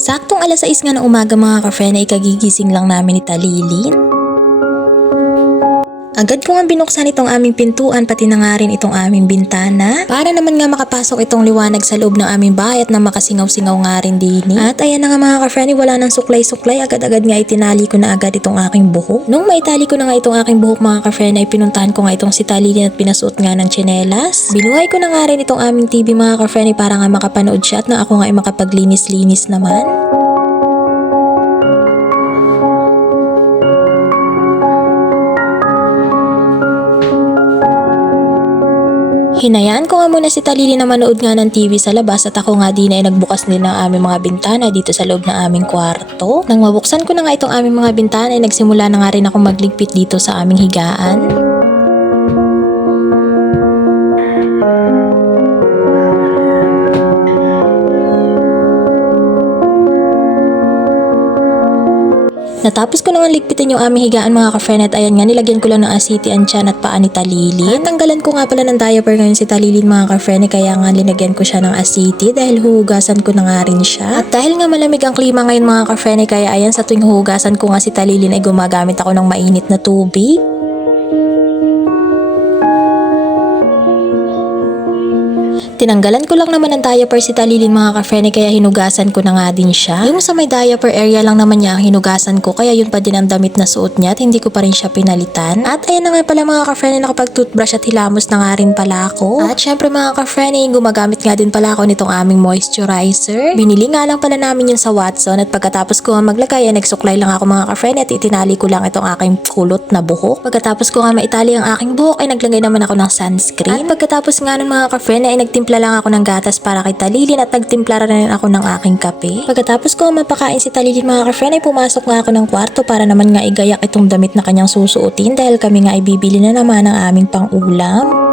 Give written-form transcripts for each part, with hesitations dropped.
Saktong alas 6 nga ng umaga mga ka-friend ay kagigising lang namin ni Talilin. Agad ko nga binuksan itong aming pintuan pati na nga rin itong aming bintana para naman nga makapasok itong liwanag sa loob ng aming bahay at na makasingaw-singaw nga rin din. At ayan na nga mga ka-friend, wala nang suklay-suklay, agad-agad nga itinali ko na agad itong aking buhok. Nung maitali ko na nga itong aking buhok mga ka-friend ay pinuntahan ko nga itong si Talilin at pinasuot nga ng tsinelas. Binuhay ko na nga rin itong aming TV mga ka-friend para nga makapanood siya at na ako nga ay makapaglinis-linis naman. Hinayaan ko nga muna si Talilin na manood nga ng TV sa labas at ako nga din ay nagbukas din ng aming mga bintana dito sa loob ng aming kwarto. Nang mabuksan ko na nga itong aming mga bintana ay nagsimula na nga rin ako magligpit dito sa aming higaan. Natapos ko naman ligpitin yung aming higaan mga ka-friend at ayan nga nilagyan ko lang ng asiti ang tiyan at paa ni Talilin. At tanggalan ko nga pala ng diaper ngayon si Talilin mga ka-friend kaya nga linagyan ko siya ng asiti dahil huhugasan ko na nga rin siya. At dahil nga malamig ang klima ngayon mga ka-friend kaya ayan sa tuwing huhugasan ko nga si Talilin ay gumagamit ako ng mainit na tubig. Tinanggalan ko lang naman ng diaper si Talilin mga ka-friend kaya hinugasan ko na nga din siya. Yung sa may diaper area lang naman niya ang hinugasan ko kaya yun pa din ang damit na suot niya at hindi ko pa rin siya pinalitan. At ayan na nga pala mga ka-friend nakapag-toothbrush at hilamos na nga rin pala ako. At syempre mga ka-friend gumagamit nga din pala ako nitong aming moisturizer. Binili nga lang pala namin yun sa Watson at pagkatapos ko nga maglagay ay nagsuklay lang ako mga ka-friend at itinali ko lang itong aking kulot na buhok. Pagkatapos ko nga maitali ang aking buhok ay naglagay naman ako ng sunscreen. At pagkatapos nga ng mga ka-friend ay nagtimpla lang ako ng gatas para kay Talilin at nagtimpla rin ako ng aking kape. Pagkatapos ko mapakain si Talilin mga ka-friend ay pumasok nga ako ng kwarto para naman nga igayak itong damit na kanyang susuotin dahil kami nga ay bibili na naman ng aming pang-ulam.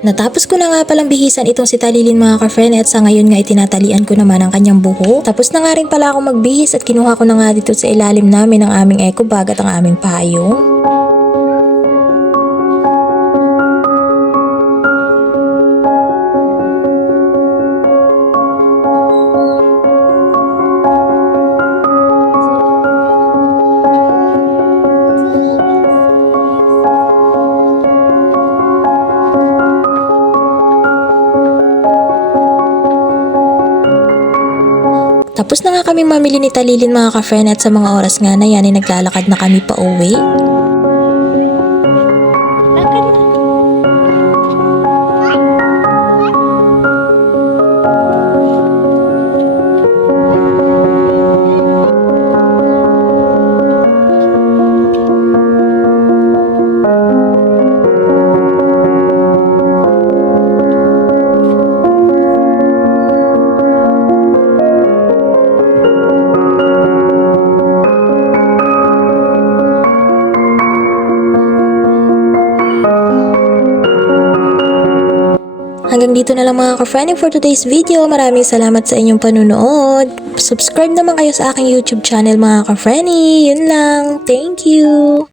Natapos ko na nga palang bihisan itong si Talilin mga ka-friend at sa ngayon nga itinatalian ko naman ang kanyang buhok. Tapos na nga rin pala ako magbihis at kinuha ko na nga dito sa ilalim namin ang aming eco bag at ang aming payong. Tapos na nga kami mamili ni Talilin mga ka-friend at sa mga oras nga na yan ay naglalakad na kami pa uwi. Hanggang dito na lang mga ka-friend for today's video. Maraming salamat sa inyong panunood. Subscribe naman kayo sa aking YouTube channel mga ka-friend. Yun lang. Thank you!